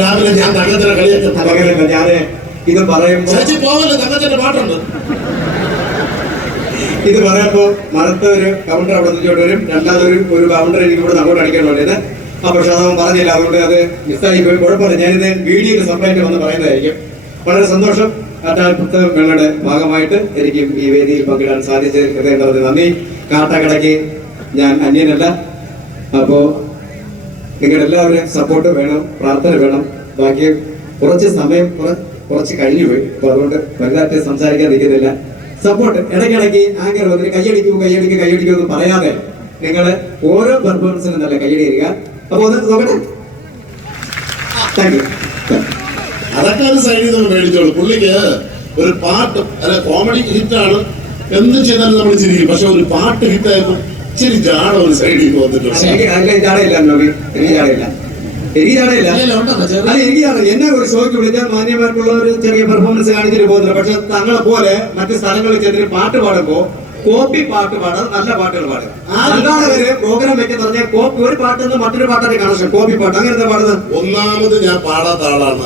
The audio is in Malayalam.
രാവിലെ ഞാൻ തങ്കത്തിന്റെ കളിയൊക്കെ ഞാന് ഇത് പറയുമ്പോ ചേച്ചി പോവല്ലേ, തങ്കത്തിന്റെ പാട്ടുണ്ട്. ഇത് പറയുമ്പോ മരത്ത് ഒരു കൗണ്ടർ അവിടെ നിന്നോട്ട് വരും, രണ്ടാമതൊരു കൗണ്ടർ എനിക്ക് ഇവിടെ അങ്ങോട്ട് അടിക്കാനുള്ളത്. പക്ഷെ അതവൻ പറഞ്ഞില്ല, അതുകൊണ്ട് അത് മിസ്സായി പോയി. കുഴപ്പമില്ല, ഞാനിത് വീഡിയോയിൽ സെപ്പറേറ്റ് വന്ന് പറയുന്നതായിരിക്കും. വളരെ സന്തോഷം. പുസ്തകങ്ങളുടെ ഭാഗമായിട്ട് എനിക്കും ഈ വേദിയിൽ പങ്കിടാൻ സാധിച്ചത് ഹൃദയം നിറഞ്ഞ നന്ദി. കാട്ടാക്കടയ്ക്ക് ഞാൻ അന്യനല്ല. അപ്പോ നിങ്ങളുടെ എല്ലാവരും സപ്പോർട്ട് വേണം, പ്രാർത്ഥന വേണം. ബാക്കി കുറച്ച് സമയം കുറച്ച് കഴിഞ്ഞു പോയി, അപ്പൊ അതുകൊണ്ട് വലുതായിട്ട് സംസാരിക്കാൻ നിൽക്കുന്നില്ല. സപ്പോർട്ട് ഇടയ്ക്കിടയ്ക്ക് ആങ്കർ വന്നിട്ട് കയ്യടിക്കൂ എന്ന് പറയാതെ നിങ്ങൾ ഓരോ പെർഫോമൻസിനും നല്ല കയ്യടി തരിക. അപ്പൊ ഒന്ന് നോക്കട്ടെ. Thank you. അതൊക്കെ ഒരു സൈഡിൽ നിന്ന് മേടിച്ചോളൂ. പുള്ളിക്ക് ഒരു പാട്ട് അല്ല, കോമഡി ഹിറ്റാണ്, എന്ത് ചെയ്താലും നമ്മൾ ചിരിക്കും. പക്ഷെ ഒരു പാട്ട് ഹിറ്റായപ്പോ ഇച്ചിരി ജാട ഒരു സൈഡിൽ വന്നിട്ടുണ്ട്. എന്നെ ഒരു ഷോയ്ക്ക് വിളിച്ചാൽ മാന്യമാർക്കുള്ള ഒരു ചെറിയ പെർഫോമൻസ് കാണിച്ചിട്ട് പോകുന്നില്ല. പക്ഷെ തങ്ങളെ പോലെ മറ്റു സ്ഥലങ്ങളിൽ ചെന്നിട്ട് പാട്ട് പാടുമ്പോ കോപ്പി പാട്ട് പാടാം, നല്ല പാട്ടുകൾ പാടുക. സംഘാടകര് പ്രോഗ്രാം വെക്കുന്ന പറഞ്ഞാൽ കോപ്പി ഒരു പാട്ടിൽ നിന്ന് മറ്റൊരു പാട്ടാണ് കണക്ഷൻ. കോപ്പി പാട്ട് അങ്ങനത്തെ പാടുന്നത് ഒന്നാമത് ഞാൻ പാടാത്ത ആളാണ്.